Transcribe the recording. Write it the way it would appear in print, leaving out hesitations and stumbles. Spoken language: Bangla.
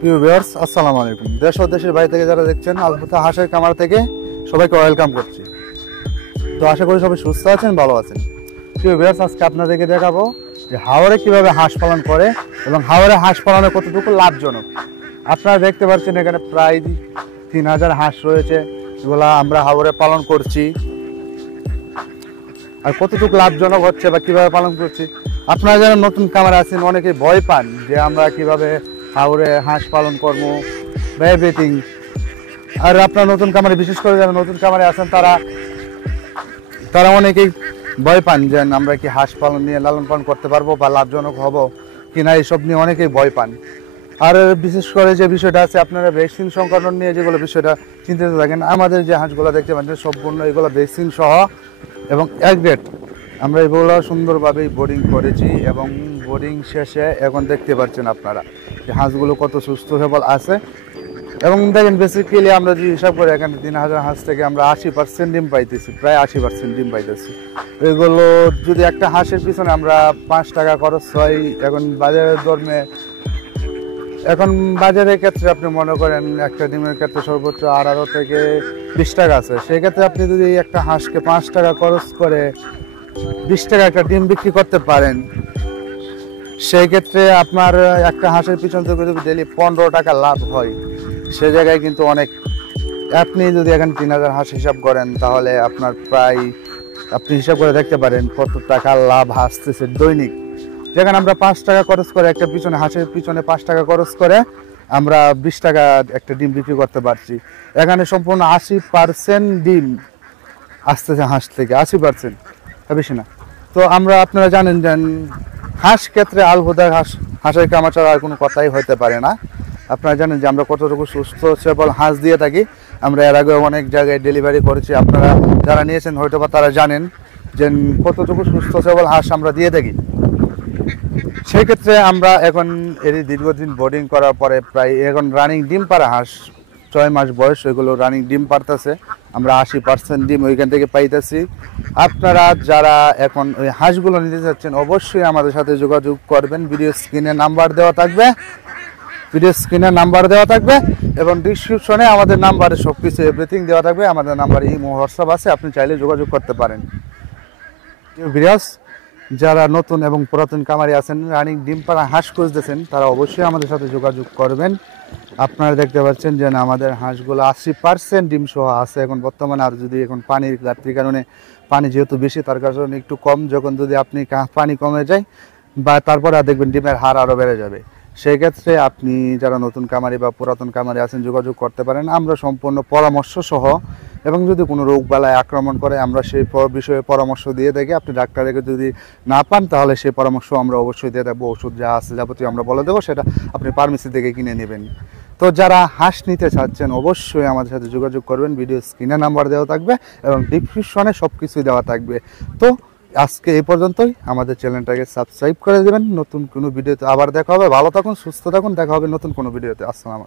প্রিয় ভিউয়ার্স, আসসালামু আলাইকুম। দেশ ও দেশের বাইরে থেকে যারা দেখছেন আলফুতা হাঁসের খামার থেকে সবাইকে ওয়েলকাম করছি। তো আশা করি সবাই সুস্থ আছেন, ভালো আছেন। প্রিয় ভিউয়ার্স, আজকে আপনাদেরকে দেখাবো যে হাওরে কিভাবে হাঁস পালন করে এবং হাওরে হাঁস পালনে কতটুকু লাভজনক। আপনারা দেখতে পাচ্ছেন এখানে প্রায় 3000 হাঁস রয়েছে, এগুলা আমরা হাওরে পালন করছি। আর কতটুকু লাভজনক হচ্ছে বা কিভাবে পালন করছি, আপনারা যারা নতুন খামারে আছেন অনেকে ভয় পান যে আমরা কিভাবে হাওরে হাঁস পালন করবো বা এভরিথিং। আর আপনারা নতুন খামারে, বিশেষ করে যারা নতুন খামারে আছেন তারা অনেকেই ভয় পান যে আমরা কি হাঁস পালন নিয়ে লালন পালন করতে পারবো বা লাভজনক হব কিনা, এইসব নিয়ে অনেকেই ভয় পান। আর বিশেষ করে যে বিষয়টা আছে, আপনারা ভ্যাকসিন সংক্রমণ নিয়ে যেগুলো বিষয়টা চিন্তিত থাকেন, আমাদের যে হাঁসগুলো দেখতে পাচ্ছেন সম্পূর্ণ এগুলো ভ্যাকসিন সহ এবং অ্যাগ্রেড। আমরা এগুলো সুন্দরভাবেই বোর্ডিং করেছি এবং বোর্ডিং শেষে এখন দেখতে পাচ্ছেন আপনারা যে হাঁসগুলো কত সুস্থ সবল আছে। এবং দেখেন বেসিক্যালি আমরা যদি হিসাব করে এখানে 3000 হাঁস থেকে আমরা 80% ডিম পাইতেছি, প্রায় 80% ডিম পাইতেছি। এগুলো যদি একটা হাঁসের পিছনে আমরা 5 টাকা খরচ হয়, এখন বাজারের দরমে, এখন বাজারের ক্ষেত্রে আপনি মনে করেন একটা ডিমের ক্ষেত্রে সর্বোচ্চ 18 থেকে 20 টাকা আছে। সেক্ষেত্রে আপনি যদি একটা হাঁসকে 5 টাকা খরচ করে 20 টাকা একটা ডিম বিক্রি করতে পারেন, সেই ক্ষেত্রে আপনার একটা হাঁসের পিছন থেকে যদি ডেলি 15 টাকা লাভ হয়, সে জায়গায় কিন্তু অনেক। আপনি যদি এখন 3000 হাঁস হিসাব করেন তাহলে আপনার প্রায়, আপনি হিসাব করে দেখতে পারেন কত টাকা লাভ আসতেছে দৈনিক। যেখানে আমরা 5 টাকা খরচ করে একটা পিছনে, হাঁসের পিছনে 5 টাকা খরচ করে আমরা 20 টাকা একটা ডিম বিক্রি করতে পারছি। এখানে সম্পূর্ণ 80% ডিম আসতেছে হাঁস থেকে, 80%, বেশি না। তো আপনারা জানেন যে হাঁস ক্ষেত্রে আলহুদা হাঁসের খামার ছাড়া আর কোনো কথাই হতে পারে না। আপনারা জানেন যে আমরা কতটুকু সুস্থ সবল হাঁস দিয়ে থাকি। আমরা এর আগে অনেক জায়গায় ডেলিভারি করেছি, আপনারা যারা নিয়েছেন হয়তো বা তারা জানেন যে কতটুকু সুস্থ সবল হাঁস আমরা দিয়ে থাকি। সেই ক্ষেত্রে আমরা এখন এরই দীর্ঘদিন বোর্ডিং করার পরে প্রায় এখন রানিং ডিম পাড়া হাঁস 6 মাস বয়স, ওইগুলো রানিং ডিম পারতেছে। আমরা 80% ডিম ওইখান থেকে পাইতেছি। আপনারা যারা এখন ওই হাঁসগুলো নিতে চাচ্ছেন অবশ্যই আমাদের সাথে যোগাযোগ করবেন। ভিডিও স্ক্রিনে নাম্বার দেওয়া থাকবে এবং ডিসক্রিপশনে আমাদের নাম্বারে সব কিছু এভরিথিং দেওয়া থাকবে। আমাদের নাম্বারে ইমো, হোয়াটসঅ্যাপ আছে, আপনি চাইলে যোগাযোগ করতে পারেন। ভিউয়ার্স, যারা নতুন এবং পুরাতন খামারি আছেন, রানিং ডিম পাড়া হাঁস খুঁজতেছেন, তারা অবশ্যই আমাদের সাথে যোগাযোগ করবেন। আপনারা দেখতে পাচ্ছেন যে আমাদের হাঁসগুলো 80% ডিম সহ আছে এখন বর্তমানে। আর যদি এখন পানির ঘাটতির কারণে, পানি যেহেতু বেশি তার কারণে একটু কম, যখন যদি আপনি পানি কমে যায় বা তারপরে দেখবেন ডিমের হার আরও বেড়ে যাবে। সেই ক্ষেত্রে আপনি যারা নতুন খামারি বা পুরাতন খামারি আছেন যোগাযোগ করতে পারেন। আমরা সম্পূর্ণ পরামর্শ সহ, এবং যদি কোনো রোগ বালায় আক্রমণ করে আমরা সেই বিষয়ে পরামর্শ দিয়ে থাকি। আপনি ডাক্তারকে যদি না পান তাহলে সেই পরামর্শ আমরা অবশ্যই দিয়ে থাকবো। ওষুধ যা আছে যাবতীয় আমরা বলে দেবো, সেটা আপনি ফার্মেসি থেকে কিনে নেবেন। তো যারা হাঁস নিতে চাচ্ছেন অবশ্যই আমাদের সাথে যোগাযোগ করবেন। ভিডিও স্ক্রিনে নাম্বার দেওয়া থাকবে এবং ডিসক্রিপশনে সব কিছুই দেওয়া থাকবে। তো আজকে এই পর্যন্তই। আমাদের চ্যানেলটাকে সাবস্ক্রাইব করে দেবেন। নতুন কোনো ভিডিওতে আবার দেখা হবে। ভালো থাকুন, সুস্থ থাকুন, দেখা হবে নতুন কোনো ভিডিওতে। আসসালামু আলাইকুম।